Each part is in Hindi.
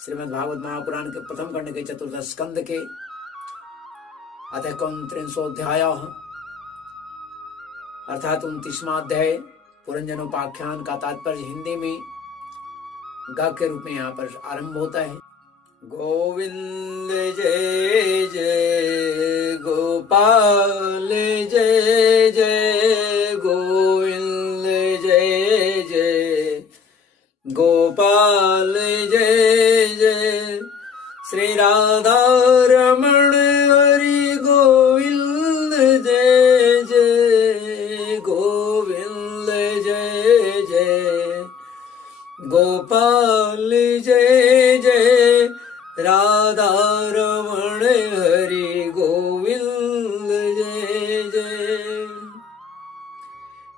श्रीमद् भागवत महापुराण के प्रथम खंड के चतुर्दश स्कंद के अथ 39 अर्थात 29वां अध्याय पुरंजनोपाख्यान का तात्पर्य हिंदी में ग के रूप में यहाँ पर आरंभ होता है। गोविंद जय जय गोपाल जय जय गोविंद जय जय गोपाल जय जय श्री राधा रमण हरि गोविंद जय जय गोविंद जय जय गोपाल जय जय राधा रमण हरि गोविंद जय जय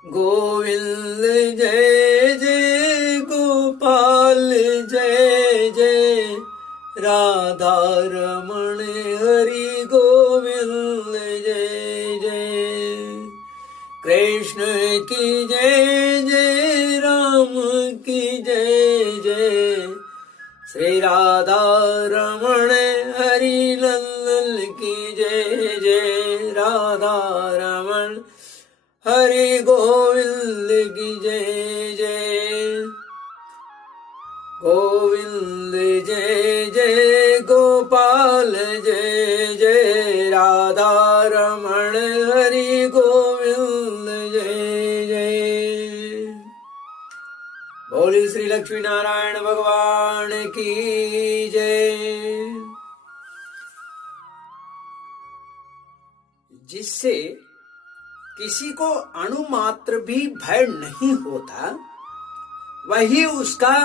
गोविंद जय जय गोपाल जय जय राधा रमण हरि गोविंद जय जय कृष्ण की जय जय राम की जय जय श्री राधा रमण हरि लल्ल की जय जय राधा रमण हरि गोविंद की जय जय गोविंद जय जय गोपाल जय जय राधा रमण हरि गोविंद जय जय बोली श्री लक्ष्मी नारायण भगवान की जय। जिससे किसी को अणुमात्र भी भय नहीं होता वही उसका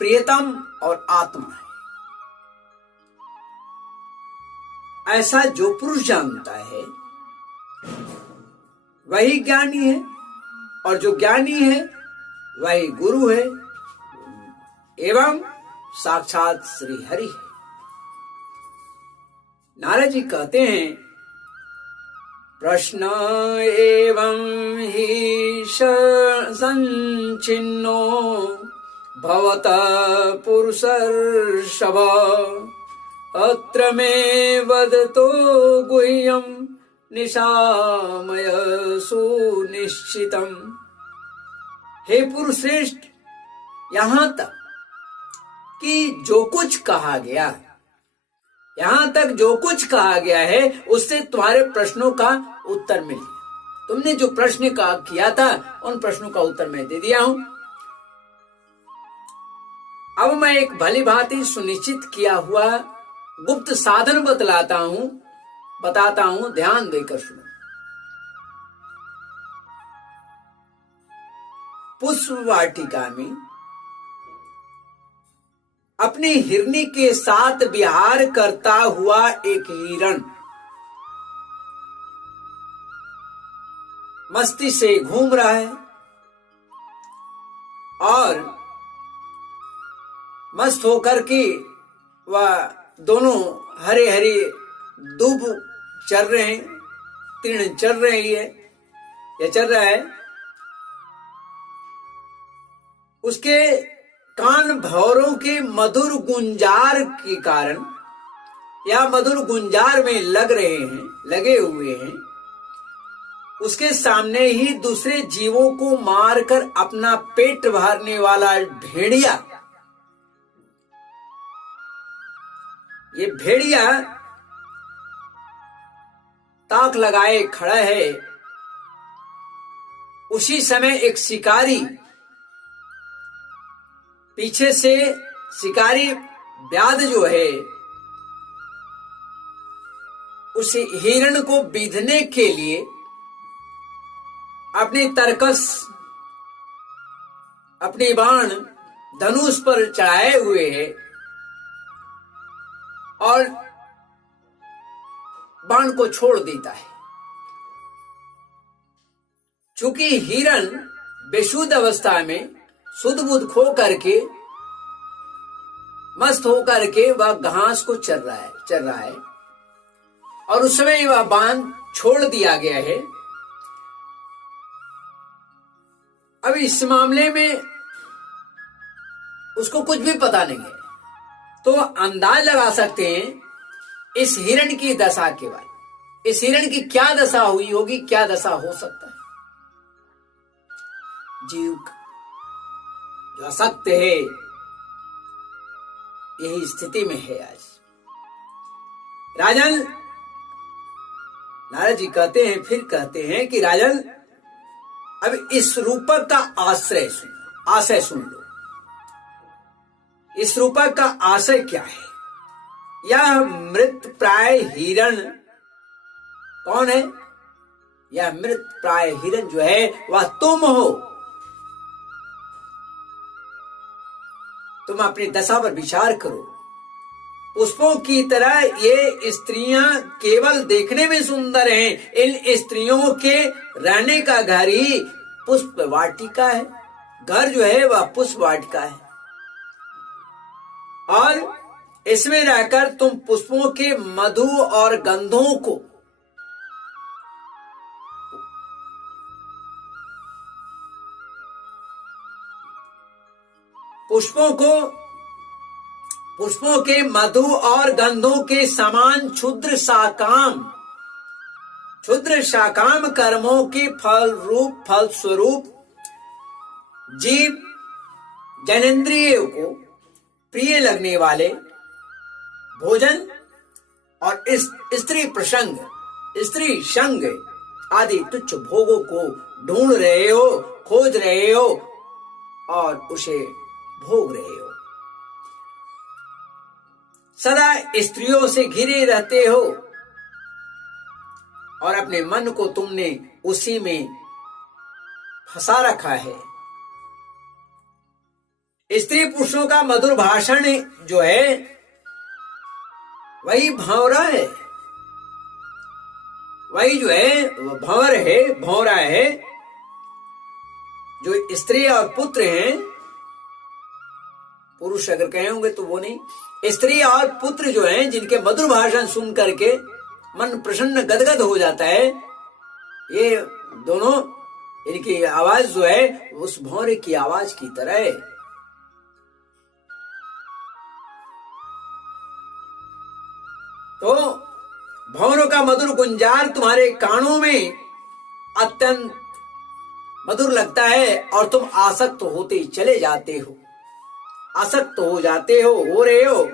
प्रियतम और आत्मा है। ऐसा जो पुरुष जानता है वही ज्ञानी है और जो ज्ञानी है वही गुरु है एवं साक्षात श्री हरि है। नारद जी कहते हैं प्रश्न एवं ही संचिन्नो भवता पुरुषर्षभ अत्र मे वदतो गुह्यं निशामय सुनिश्चितम्। हे पुरुष श्रेष्ठ, यहां तक कि जो कुछ कहा गया, यहां तक जो कुछ कहा गया है उससे तुम्हारे प्रश्नों का उत्तर मिल गया। तुमने जो प्रश्न किया था उन प्रश्नों का उत्तर मैं दे दिया हूं। अब मैं एक भली भांति सुनिश्चित किया हुआ गुप्त साधन बताता हूं, ध्यान देकर सुनो। पुष्प वाटिका में अपनी हिरनी के साथ विहार करता हुआ एक हिरण मस्ती से घूम रहा है और मस्त होकर के वह दोनों हरे हरे दूब चल रहे हैं, तीर्ण चल रही है या चल रहा है। उसके कान भौरों के मधुर गुंजार के कारण या मधुर गुंजार में लगे हुए हैं। उसके सामने ही दूसरे जीवों को मारकर अपना पेट भरने वाला भेड़िया, ये भेड़िया ताक लगाए खड़ा है। उसी समय एक शिकारी पीछे से, शिकारी व्याध जो है उस हिरण को बीधने के लिए अपनी तरकस, अपनी बाण धनुष पर चढ़ाए हुए है और बाण को छोड़ देता है। चूंकि हिरण बेशुद्ध अवस्था में शुद्ध बुद्ध खो करके, मस्त होकर के वह घास को चर रहा है और उस समय वह बाण छोड़ दिया गया है। अब इस मामले में उसको कुछ भी पता नहीं है तो अंदाज लगा सकते हैं इस हिरण की दशा के बारे। इस हिरण की क्या दशा हुई होगी, क्या दशा हो सकता है। जीव जो असक्त है यही स्थिति में है आज। राजन, नारद जी कहते हैं, फिर कहते हैं कि राजन अब इस रूपक का आशय सुन लो। इस रूपक का आशय क्या है। यह मृत प्राय हिरण कौन है। यह मृत प्राय हिरण जो है वह तुम हो। तुम अपनी दशा पर विचार करो। पुष्पों की तरह ये स्त्रियां केवल देखने में सुंदर हैं। इन स्त्रियों के रहने का घर ही पुष्प वाटिका है। घर जो है वह पुष्प वाटिका है और इसमें रहकर तुम पुष्पों के मधु और गंधों को पुष्पों के मधु और गंधों के समान क्षुद्र शाकाम कर्मों के फलस्वरूप जीव जनेंद्रियों को प्रिय लगने वाले भोजन और स्त्री संग आदि तुच्छ भोगों को ढूंढ रहे हो, खोज रहे हो और उसे भोग रहे हो। सदा स्त्रियों से घिरे रहते हो और अपने मन को तुमने उसी में फंसा रखा है। स्त्री पुरुषों का मधुर भाषण जो है वही भंवरा है, वही जो है भंवरा है। जो स्त्री और पुत्र हैं, पुरुष अगर कहे होंगे तो वो नहीं, स्त्री और पुत्र जो हैं जिनके मधुर भाषण सुन करके मन प्रसन्न गदगद हो जाता है, ये दोनों इनकी आवाज जो है उस भंवरे की आवाज की तरह है। तो भंवरों का मधुर गुंजार तुम्हारे कानों में अत्यंत मधुर लगता है और तुम आसक्त होते चले जाते हो, आसक्त हो जाते हो रहे हो।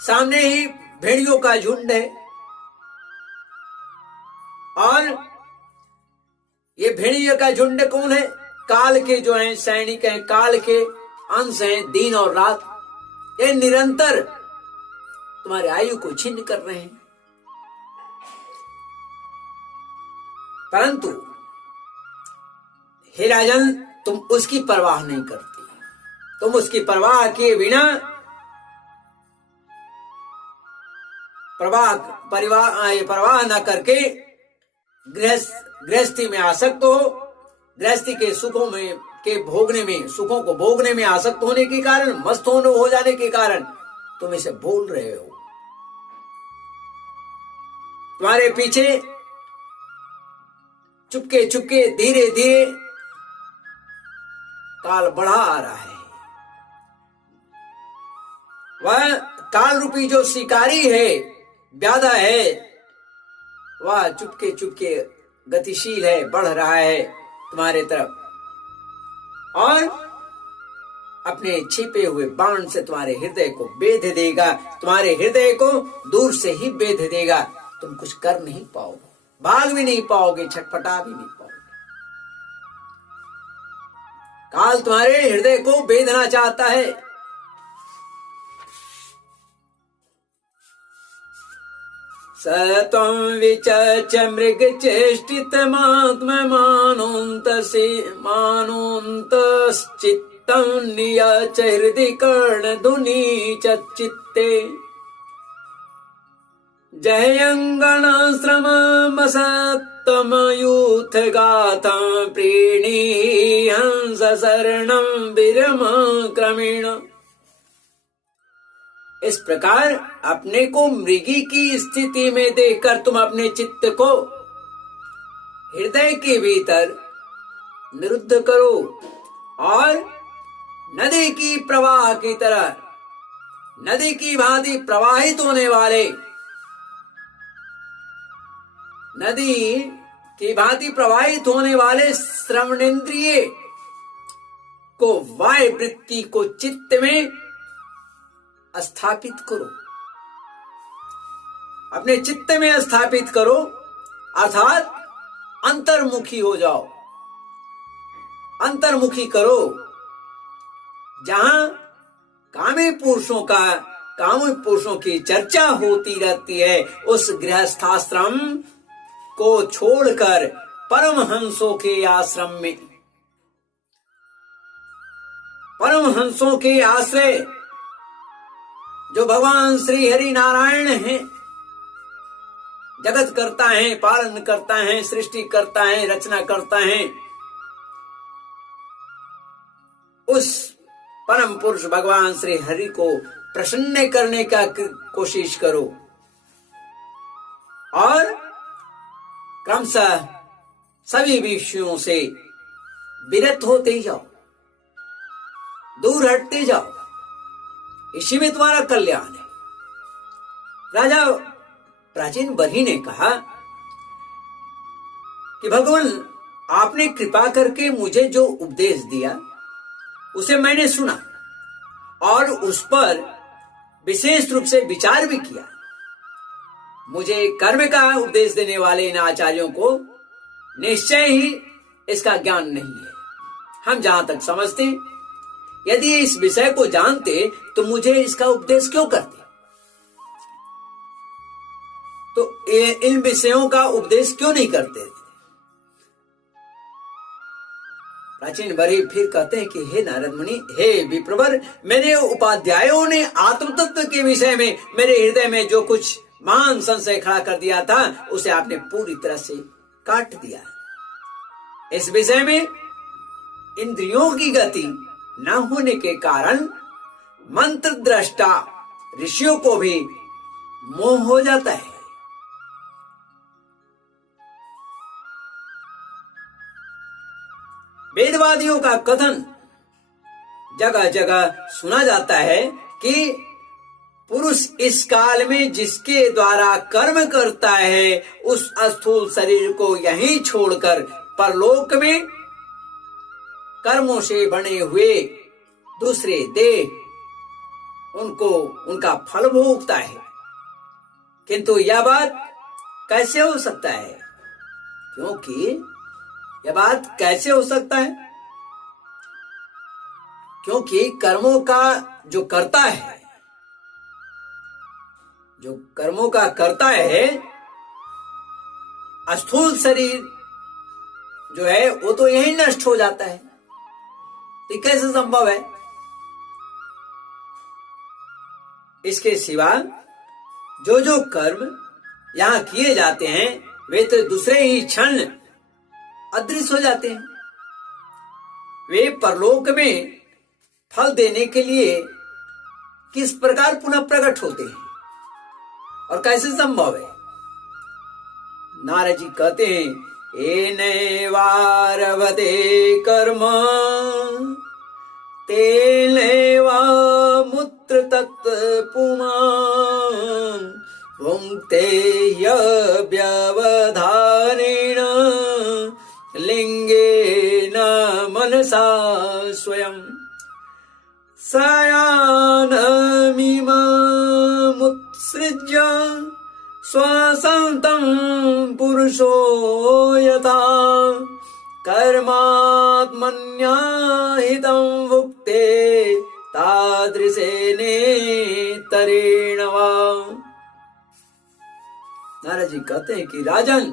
सामने ही भेड़ियों का झुंड है और ये भेड़ियों का झुंड कौन है। काल के जो हैं सैनिक हैं, काल के अंश हैं। दिन और रात ये निरंतर तुम्हारे आयु को छिन्न कर रहे हैं। परंतु हे राजन, तुम उसकी परवाह नहीं करते। तुम उसकी परवाह किए बिना परवाह न करके गृहस्थी में आसक्त हो। गृहस्थी के सुखों को भोगने में आसक्त होने के कारण, मस्त हो जाने के कारण तुम इसे भूल रहे हो। तुम्हारे पीछे चुपके चुपके धीरे धीरे काल बढ़ा आ रहा है। वह काल रूपी जो शिकारी है, व्याधा है, वह चुपके चुपके गतिशील है, बढ़ रहा है तुम्हारे तरफ और अपने छिपे हुए बाण से तुम्हारे हृदय को बेध देगा। तुम्हारे हृदय को दूर से ही बेध देगा। तुम कुछ कर नहीं पाओगे, भाग भी नहीं पाओगे, छटपटा भी नहीं पाओगे। काल तुम्हारे हृदय को बेधना चाहता है। सतम विचच मृग चेष्टित मानोन्तश्चित्तं नियच हृदि कर्ण धुनि चित्ते जयंगण श्रममसत्तम यूथ गाथा प्रीणी हंस शरणं विरम क्रमेण। इस प्रकार अपने को मृगी की स्थिति में देखकर तुम अपने चित्त को हृदय के भीतर निरुद्ध करो और नदी की प्रवाह की तरह नदी की भांति प्रवाहित होने वाले, नदी की भांति प्रवाहित होने वाले श्रवणेन्द्रिय को, वाय वृत्ति को चित्त में स्थापित करो, अपने चित्त में स्थापित करो, अर्थात अंतर्मुखी हो जाओ, अंतर्मुखी करो। जहां कामी पुरुषों की चर्चा होती रहती है, उस गृहस्थाश्रम को छोड़कर परमहंसों के आश्रम में, परमहंसों के आश्रय जो भगवान श्री हरि नारायण हैं, जगत करता है, पालन करता है, सृष्टि करता है, रचना करता है, उस परम पुरुष भगवान श्री हरि को प्रसन्न करने का कोशिश करो और क्रमशः सभी विषयों से विरत होते जाओ, दूर हटते जाओ। इसी में तुम्हारा कल्याण है। राजा प्राचीन बरही ने कहा कि भगवान, आपने कृपा करके मुझे जो उपदेश दिया उसे मैंने सुना और उस पर विशेष रूप से विचार भी किया। मुझे कर्म का उपदेश देने वाले इन आचार्यों को निश्चय ही इसका ज्ञान नहीं है। हम जहां तक समझते, यदि इस विषय को जानते तो मुझे इसका उपदेश क्यों करते? तो इन विषयों का उपदेश क्यों नहीं करते? प्राचीन बरही फिर कहते हैं कि हे नारद मुनि, हे विप्रवर, मेरे उपाध्यायों ने आत्म तत्व के विषय में मेरे हृदय में जो कुछ मान संशय खड़ा कर दिया था, उसे आपने पूरी तरह से काट दिया। इस विषय में इंद्रियों की गति न होने के कारण मंत्र दृष्टा ऋषियों को भी मोह हो जाता है। वेदवादियों का कथन जगह जगह सुना जाता है कि पुरुष इस काल में जिसके द्वारा कर्म करता है, उस स्थूल शरीर को यहीं छोड़कर परलोक में कर्मों से बने हुए दूसरे देह उनको उनका फल भोगता है। किंतु यह बात कैसे हो सकता है? क्योंकि यह बात कैसे हो सकता है? क्योंकि कर्मों का जो करता है, जो कर्मों का करता है, स्थूल शरीर जो है वो तो यही नष्ट हो जाता है। तो कैसे संभव है? इसके सिवा जो जो कर्म यहां किए जाते हैं, वे तो दूसरे ही क्षण अदृश्य हो जाते हैं। वे परलोक में फल देने के लिए किस प्रकार पुनः प्रकट होते हैं और कैसे संभव है? नारद जी कहते हैं, एनैवारभते कर्म तेनैवामुत्र तत्पुमान् भुङ्क्ते व्यवधानेन लिंगेन मनसा स्वयं शयानमिमामुत्सृज्य श्वासन्तं पुरुषो यथा कर्मात्मन्याहितं भुक्ते तादृशेनेतरेण वा। नारद जी कहते हैं कि राजन,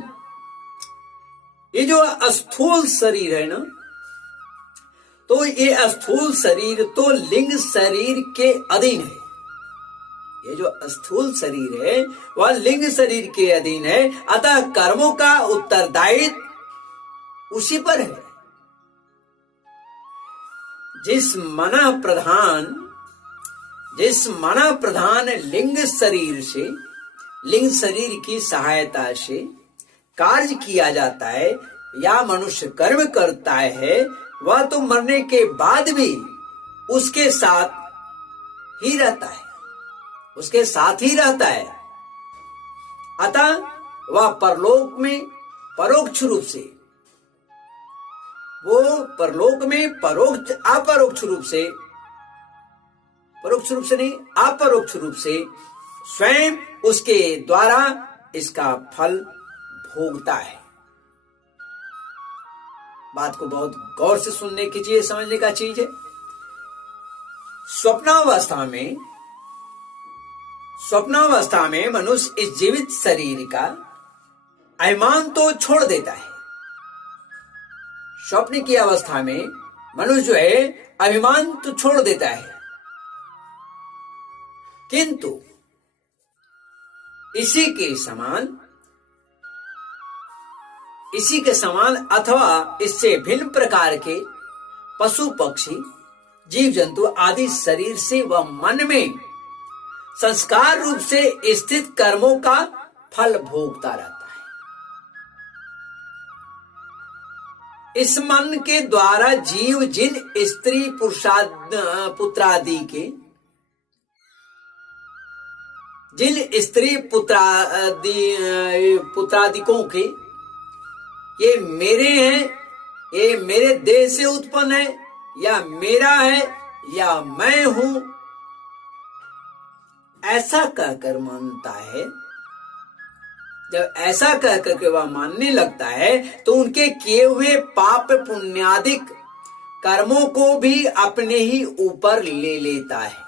ये जो स्थूल शरीर है ना, तो ये स्थूल शरीर तो लिंग शरीर के अधीन है। ये जो स्थूल शरीर है वह लिंग शरीर के अधीन है, अतः कर्मों का उत्तरदायित्व उसी पर है। जिस मना प्रधान लिंग शरीर की सहायता से कार्य किया जाता है या मनुष्य कर्म करता है, वह तो मरने के बाद भी उसके साथ ही रहता है। उसके साथ ही रहता है। अतः वह परलोक में परोक्ष रूप से, वो परलोक में परोक्ष अपरोक्ष रूप से, परोक्ष रूप से नहीं अपरोक्ष रूप से स्वयं उसके द्वारा इसका फल भोगता है। बात को बहुत गौर से सुनने की चीज, समझने का चीज है। स्वप्नावस्था में मनुष्य इस जीवित शरीर का अभिमान तो छोड़ देता है। स्वप्न की अवस्था में मनुष्य जो है अभिमान तो छोड़ देता है, किंतु इसी के समान अथवा इससे भिन्न प्रकार के पशु पक्षी जीव जंतु आदि शरीर से वह मन में संस्कार रूप से स्थित कर्मों का फल भोगता रहता है। इस मन के द्वारा जीव जिन स्त्री पुत्रादि के, जिन स्त्री पुत्रादिकों के ये मेरे हैं, ये मेरे देह से उत्पन्न है, या मेरा है, या मैं हूं, ऐसा कहकर मानता है। जब ऐसा कहकर के वह मानने लगता है तो उनके किए हुए पाप पुण्यादिक कर्मों को भी अपने ही ऊपर ले लेता है।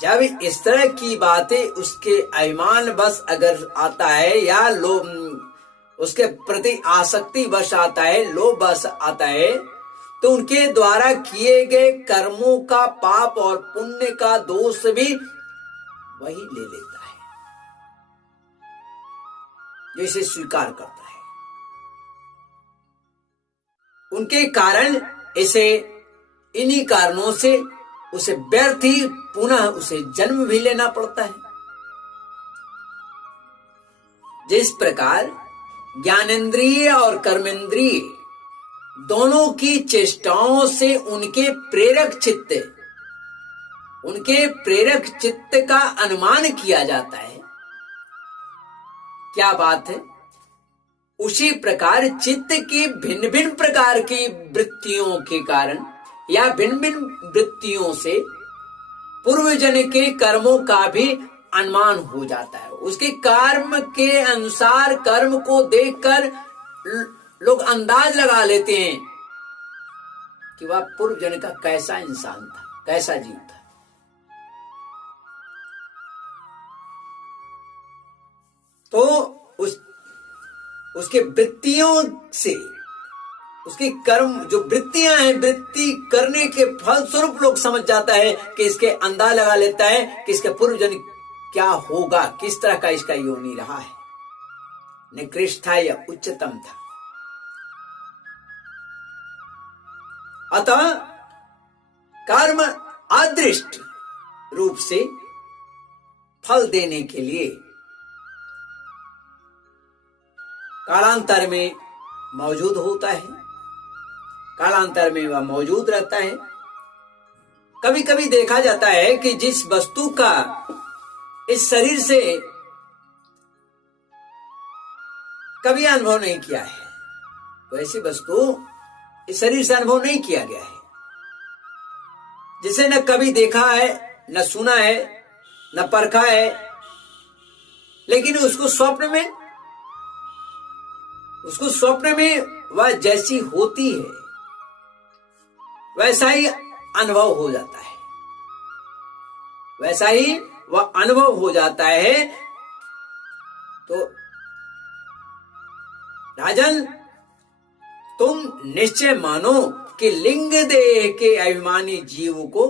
जब इस तरह की बातें उसके अभिमान बस अगर आता है, या उसके प्रति आसक्ति वश आता है, लोभ बस आता है, तो उनके द्वारा किए गए कर्मों का पाप और पुण्य का दोष भी वही ले लेता है, जैसे स्वीकार करता है। उनके कारण इसे, इन्हीं कारणों से उसे व्यर्थ ही पुनः उसे जन्म भी लेना पड़ता है। जिस प्रकार ज्ञानेंद्रिय और कर्मेंद्रिय दोनों की चेष्टाओं से उनके प्रेरक चित्त का अनुमान किया जाता है, क्या बात है। उसी प्रकार चित्त की भिन्न भिन्न प्रकार की वृत्तियों के कारण या भिन्न भिन्न वृत्तियों से पूर्वजन के कर्मों का भी अनुमान हो जाता है। उसके कर्म के अनुसार, कर्म को देखकर लोग अंदाज लगा लेते हैं कि वह पूर्वजन का कैसा इंसान था, कैसा जीव था। तो उसके वृत्तियों से, उसकी कर्म जो वृत्तियां हैं, वृत्ति करने के फल स्वरूप लोग समझ जाता है कि इसके अंदाज लगा लेता है कि इसके पूर्वजन क्या होगा, किस तरह का इसका योनि रहा है, निकृष्ट था या उच्चतम था। अतः कर्म अदृष्ट रूप से फल देने के लिए कालांतर में मौजूद होता है, कालांतर में वह मौजूद रहता है। कभी कभी देखा जाता है कि जिस वस्तु का इस शरीर से कभी अनुभव नहीं किया है, वैसी वस्तु इस शरीर से अनुभव नहीं किया गया है, जिसे न कभी देखा है, न सुना है, न परखा है, लेकिन उसको स्वप्न में वह जैसी होती है वैसा ही अनुभव हो जाता है, वैसा ही वह अनुभव हो जाता है। तो राजन, तुम निश्चय मानो कि लिंग देह के अभिमानी जीव को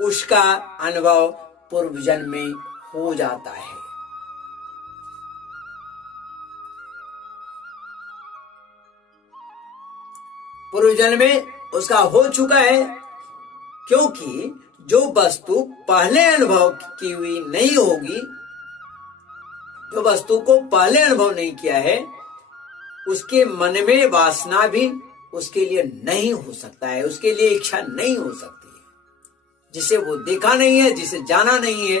उसका अनुभव पूर्व जन्म में हो जाता है। पूर्व जन्म में उसका हो चुका है, क्योंकि जो वस्तु पहले अनुभव की हुई नहीं होगी, जो वस्तु को पहले अनुभव नहीं किया है, उसके मन में वासना भी उसके लिए नहीं हो सकता है, उसके लिए इच्छा नहीं हो सकती है। जिसे वो देखा नहीं है, जिसे जाना नहीं है,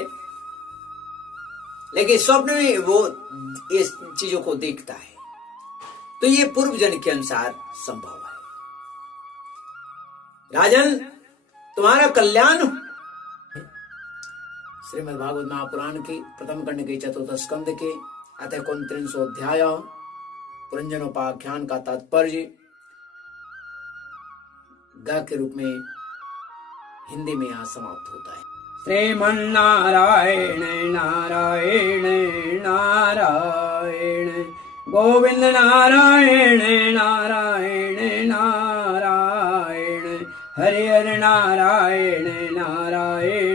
लेकिन स्वप्न में वो इस चीजों को देखता है। तो ये पूर्व जन्म के अनुसार संभव है। राजन, तुम्हारा कल्याण। श्रीमद् भागवत महापुराण के प्रथम खंड के चतुर्थ स्कंद के अतः 29 अध्याय पुरंजनोपाख्यान का तात्पर्य ग के रूप में हिंदी में यहाँ समाप्त होता है। श्रीमन्नारायण नारायण नारायण गोविंद नारायण नारायण नारायण हरि हरि नारायण नारायण